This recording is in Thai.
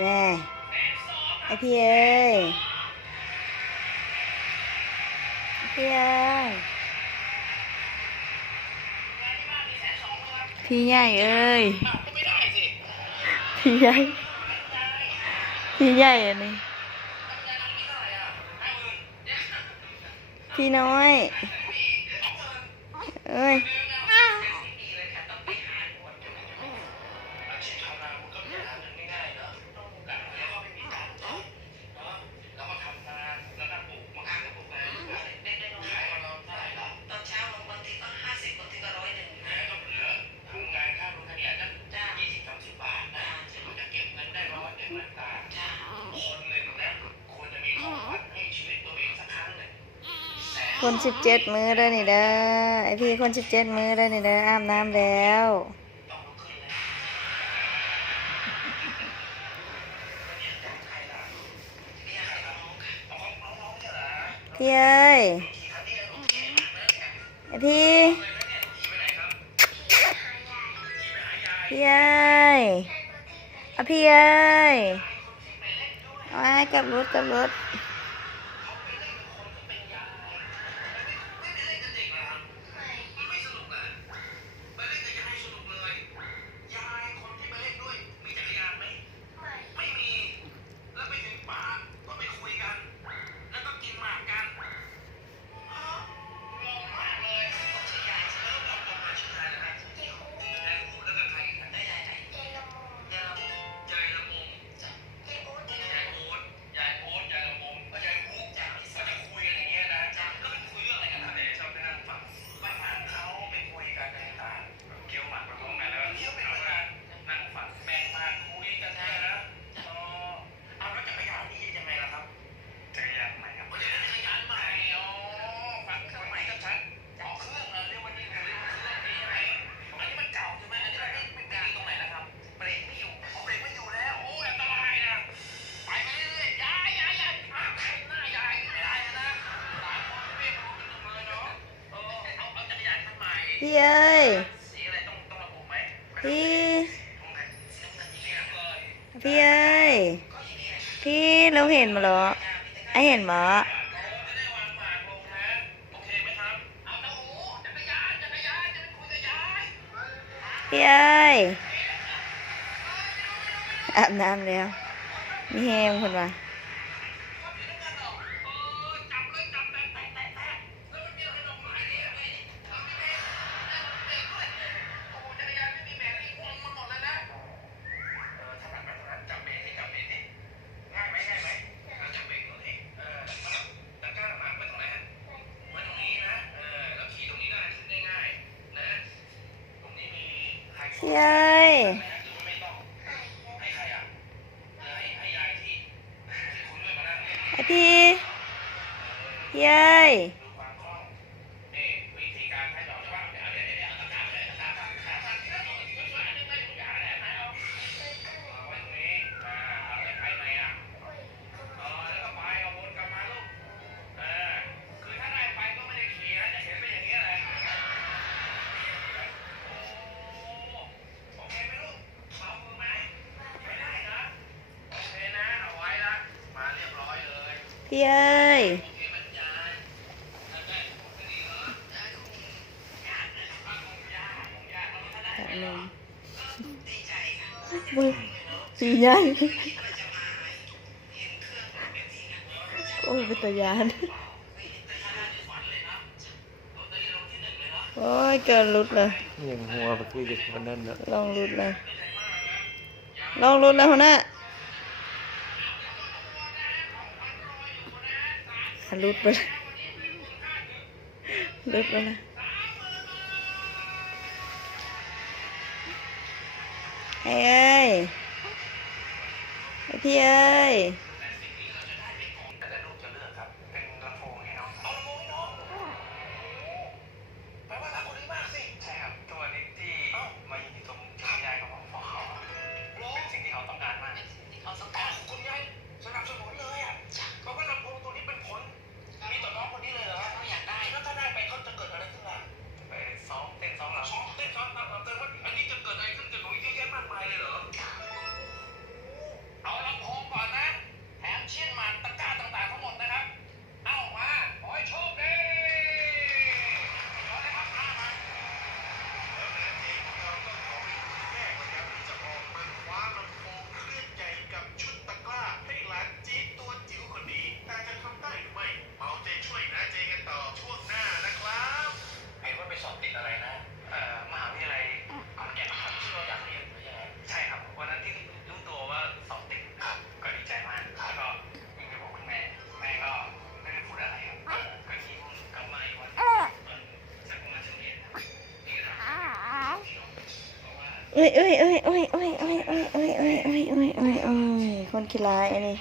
แน่ไอพี่เอ้ยพี่เอ้ยพี่ใหญ่เอ้ยพี่ใหญ่พี่ใหญ่อันนี้พี่น้อยเอ้ยคน17 มื้อได้นี่เด้อไอพี่คน17 มื้อได้นี่เด้ออาบน้ำแล้วพี่เอ้ยไอพี่พี่เอ้ยเอาพี่เอ้ยเอาไอ้กับรถพี่เอ้ยพี่เอ้ยพี่เราเห็นมาเหรอไอเห็นมาพี่เอ้ยอาบน้ำแล้วมีแฮมคนว่าพี่เอ้ยไอพี่เอ้ยพี่เอ้ยสีใหญ่โอ้เป็นตายานโอ้ยเกินรุดเลยยังหัวไปคุยกับคนนั้นแล้วลองรุดเลยหัวหน้ารุดไปนะเอ้ยพี่เอ้ย เอ้ยเอ้ยเอ้ยเอ้ยเอ้ยเอ้ยเอ้ยเอ้ยเอ้ยเอ้ยเอ้ยเอ้ยเอ้ยคนขี้ร้ายอันนี้